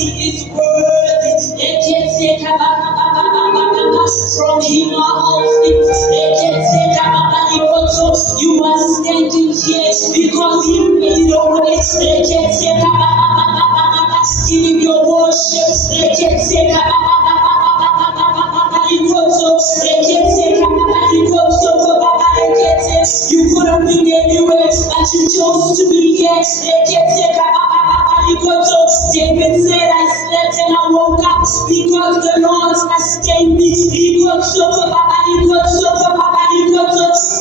He is worthy. From him are all things. You are standing here because he made a way. Give him your worship. You could have been anywhere, but you chose to be here. David said, I slept and I woke up because the Lord sustained me.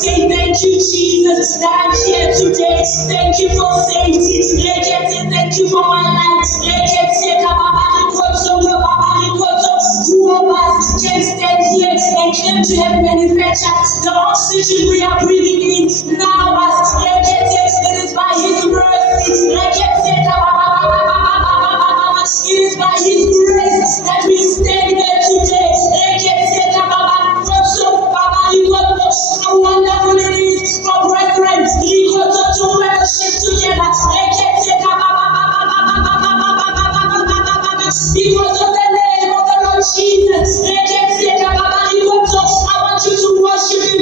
Say thank you, Jesus, that I'm here today. Thank you for safety. Thank you for my life. Who of us can stand here and claim to have manufactured the oxygen we are breathing in? Now, it is by His mercy. It is by His grace that we stand here today. How wonderful it is for brethren to fellowship together. Because of the name of the Lord Jesus. I want you to worship Him.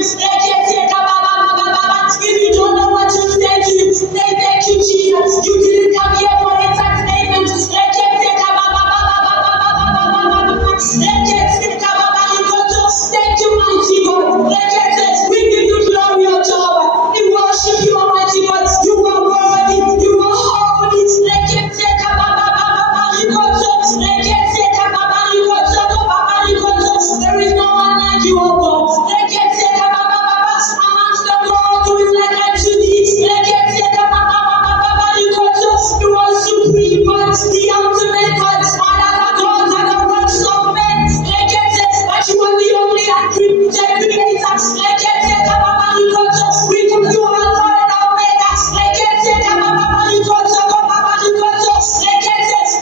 If you don't know what to say to Him, say thank you, Jesus. You didn't come here for entertainment. Thank you, mighty God. We give you glory, O Jehovah. We worship you, Almighty God. You are worthy. You are holy. There is no one like you, O God. Amongst the gods who is like unto thee. You are supreme God, the ultimate God. All other gods are the works of men. But you are the only creator. We call you Alpha and Omega.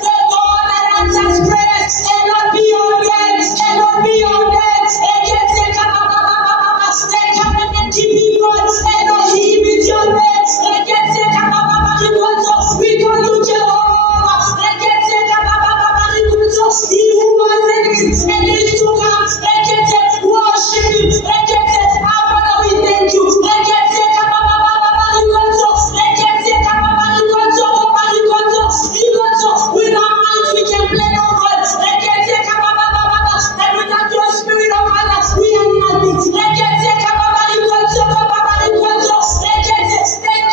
The God that answers prayers cannot be your name. Covenant keeping God, Elohim is your name. We call you Jehovah. He who was and is to come. Worship Him. Our Father, we thank you. With our minds we can play no God. And without your spirit of Father, we are nothing. Thank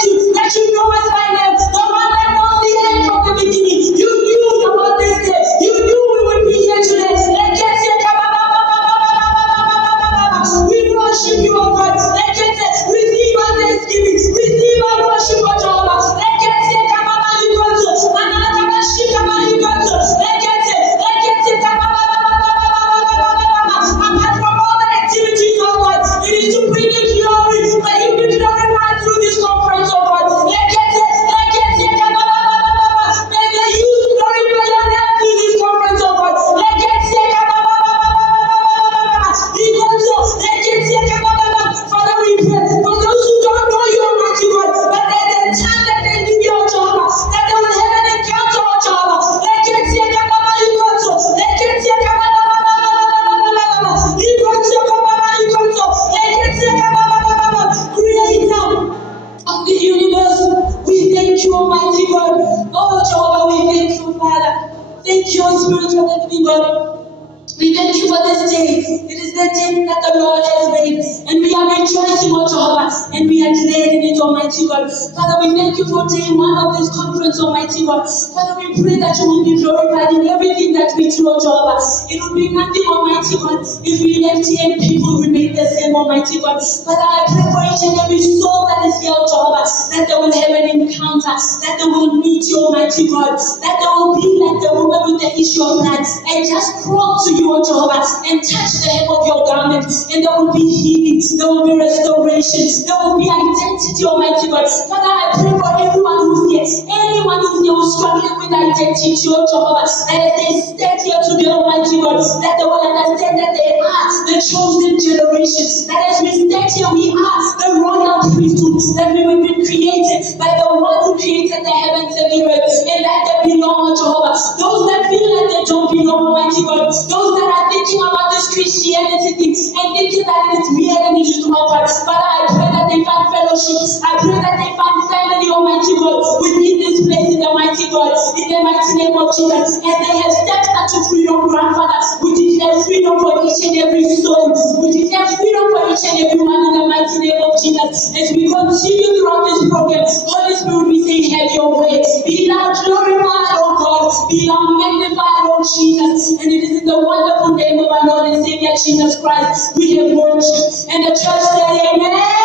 you that you know us by name. The one that knows the end from the beginning. You knew about this day. You knew we would be here today. We worship you, O God. Receive our thanksgiving. Receive our worship, O Jehovah. Apart from all the activities, O God, it is to bring you glory. May you be glorified through this conference, O God. May the youth glorify your name through this conference, O God. Father, we pray for those who don't know you, Almighty God, but at the time that they need your Jehovah, that they will have an encounter, O Jehovah. Creator of the universe, we thank you, Almighty God. Oh, Jehovah, we thank you, Father. Thank you, Spirit of the living God. We thank you for this day. It is the day that the Lord has made, and we are rejoicing, O Jehovah, and we are glad in it, Almighty God. Father, we thank you for day one of this conference, Almighty God. Father, we pray that you will be glorified in everything that we do, O Jehovah. It would be nothing, Almighty God, if we left here and people remain the same, Almighty God. Father, I pray for each and every soul that is here, O Jehovah, that they will have an encounter, that they will meet you, Almighty God, that they will be like the woman with the issue of blood and just crawl to you, O Jehovah, and touch the hem of your garment, and there will be healing, there will be restoration, there will be identity, Almighty God. Father, I pray for everyone who's here, anyone who's here who's struggling with identity, O Jehovah, that as they stand here today, Almighty God, that they will understand that they are the chosen generation. That as we stand here, we are the royal priesthood, that we have been created by the one who created the heavens and the earth, and that they belong to Jehovah. Those that feel like they don't belong, Almighty God, those that are thinking about this Christianity thing and thinking that it is weird and it is too much, Father, I pray that they find fellowship. I pray that they find family, Almighty God, within this place, in the mighty God, in the mighty name of Jesus. And they have stepped into freedom, grandfather. We declare freedom for each and every soul. We declare freedom for each and every one in the mighty name of Jesus. As we continue throughout this program, Holy Spirit, we say, have your way. Be thou glorified, oh God. Be thou magnified, oh Jesus. And it is in the wonderful name of our Lord and Savior Jesus Christ we have worshiped. And the church said, amen.